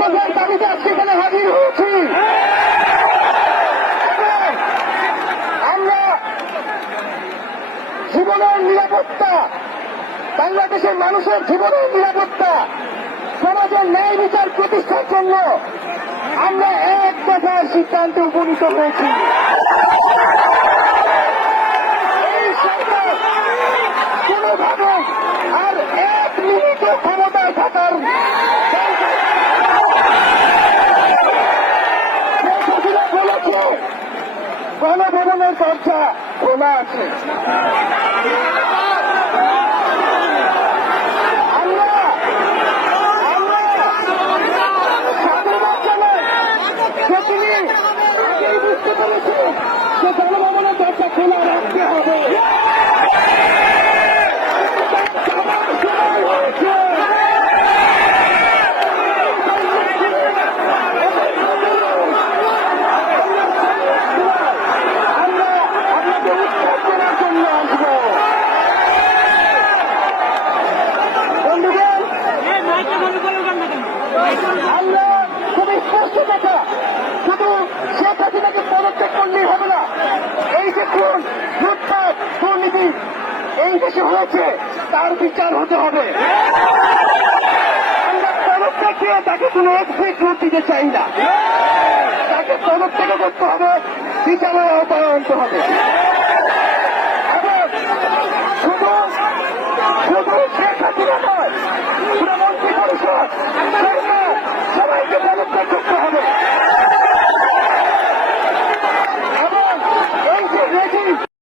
দফার দাবিতে আজকে এখানে হাজির হয়েছি। আমরা জীবনের নিরাপত্তা, বাংলাদেশের মানুষের জীবনের নিরাপত্তা, সমাজের ন্যায় বিচার প্রতিষ্ঠার জন্য আমরা এক দফার সিদ্ধান্তে উপনীত হয়েছি। এই সরকার কোনোভাবে আর এক মিনিট ক্ষমতায় থাকার বলেছে গণভবনের দরজা খোলা আছে। বুঝতে পেরেছি যে গণভবনের দরজা খোলা রাখতে হবে। আমরা আপনাদের উৎখাত করার জন্য আসবো। বন্ধুগণ, আমরা খুবই স্পষ্ট কথা, শুধু শেখ হাসিনাকে পদত্যাগ করলেই হবে না। এই যে খুন, লুটপাট, দুর্নীতি এই দেশে হয়েছে তার বিচার হতে হবে। আমরা পদত্যাগ দিয়ে তাকে কোনো এক্সিট রুট দিতে চাই না। তাকে পদত্যাগ করতে হবে, বিচারের আওতায় আনতে হবে।